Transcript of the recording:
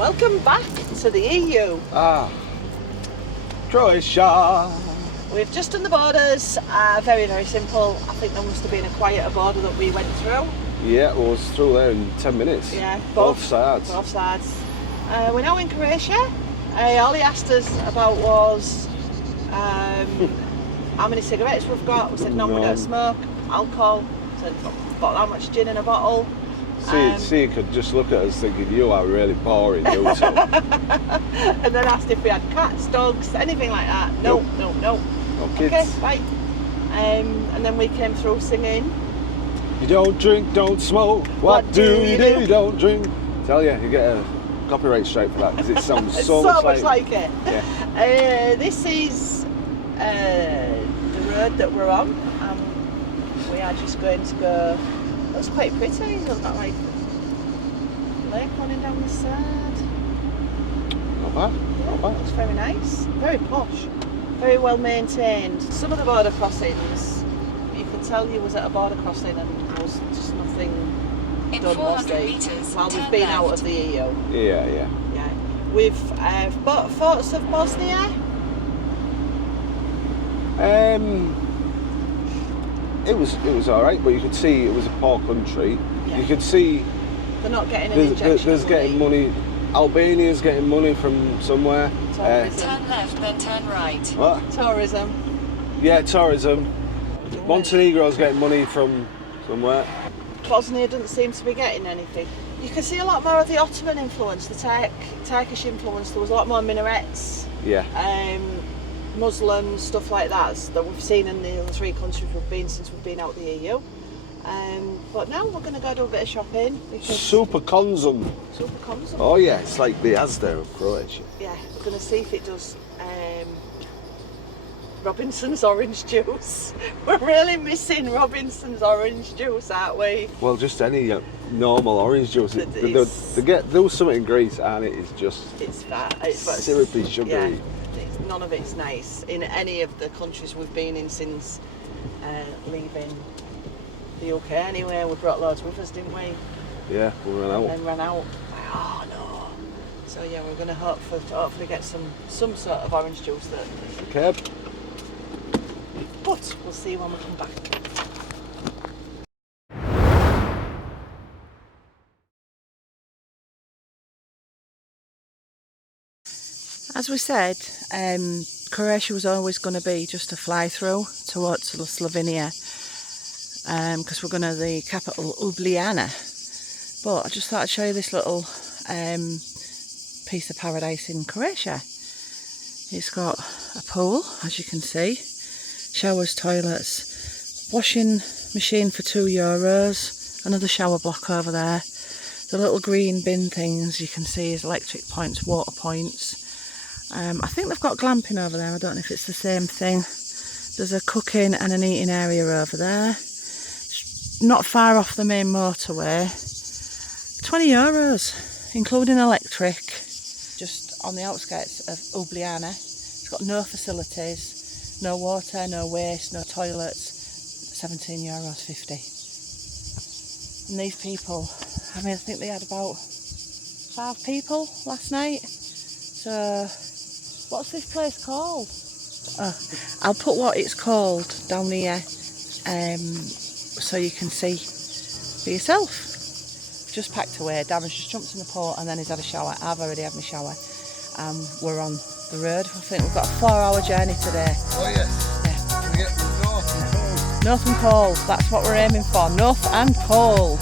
Welcome back to the EU. Croatia. We've just done the borders. Very, very simple. I think there must have been a quieter border that we went through. Yeah, well, it's through there in 10 minutes. Yeah, both sides. Both sides. We're now in Croatia. All he asked us about was how many cigarettes we've got. We said no, we don't smoke. Alcohol. Said about how much gin in a bottle. See, you could just look at us thinking you are really boring, you two. And then asked if we had cats, dogs, anything like that. No. No kids. Okay, bye. And then we came through singing. You don't drink, don't smoke. What do you do? You don't drink. Tell you, you get a copyright strike for that because it sounds so much like it. Yeah. This is the road that we're on. We are just going to go. That's quite pretty. It's got like lake running down this side. Not bad. Yeah, Not bad. It's very nice. Very posh. Very well maintained. Some of the border crossings, you could tell you was at a border crossing and there was just nothing done, was there? While we've been out of the EU. Yeah. We've bought photos of Bosnia. It was all right, but you could see it was a poor country. Yeah. You could see they're not getting an injection. There's getting money. Albania's getting money from somewhere. Tourism. Turn left, then turn right. What? Tourism. Yeah, tourism. Montenegro's getting money from somewhere. Bosnia doesn't seem to be getting anything. You can see a lot more of the Ottoman influence, the Turkish influence. There was a lot more minarets. Yeah. Muslims, stuff like that we've seen in the other three countries we've been since we've been out of the EU. But now we're going to go do a bit of shopping. Super Consum. Oh yeah, it's like the Asda of Croatia. Yeah, we're going to see if it does Robinson's orange juice. We're really missing Robinson's orange juice, aren't we? Well, just any normal orange juice. There was something in Greece and it is just... It's that. It's syrupy, sugary. Yeah. None of it's nice in any of the countries we've been in since leaving the UK. Anyway, we brought loads with us, didn't we? Yeah, we ran out. And then ran out. Oh no! So yeah, we're going to hopefully get some sort of orange juice there. Okay. But we'll see when we come back. As we said, Croatia was always going to be just a fly through towards Slovenia because we're going to the capital Ljubljana. But I just thought I'd show you this little piece of paradise in Croatia. It's got a pool, as you can see, showers, toilets, washing machine for €2, another shower block over there. The little green bin things you can see is electric points, water points. I think they've got glamping over there. I don't know if it's the same thing. There's a cooking and an eating area over there. It's not far off the main motorway. €20, including electric. Just on the outskirts of Ljubljana. It's got no facilities, no water, no waste, no toilets. €17.50. And these people, I think they had about 5 people last night. So, what's this place called? I'll put what it's called down here so you can see for yourself. Just packed away. Darren's just jumped in the pool and then he's had a shower. I've already had my shower. We're on the road. I think we've got a 4-hour journey today. Oh yes. Yeah. We get north and cold. North and cold. That's what we're aiming for. North and cold.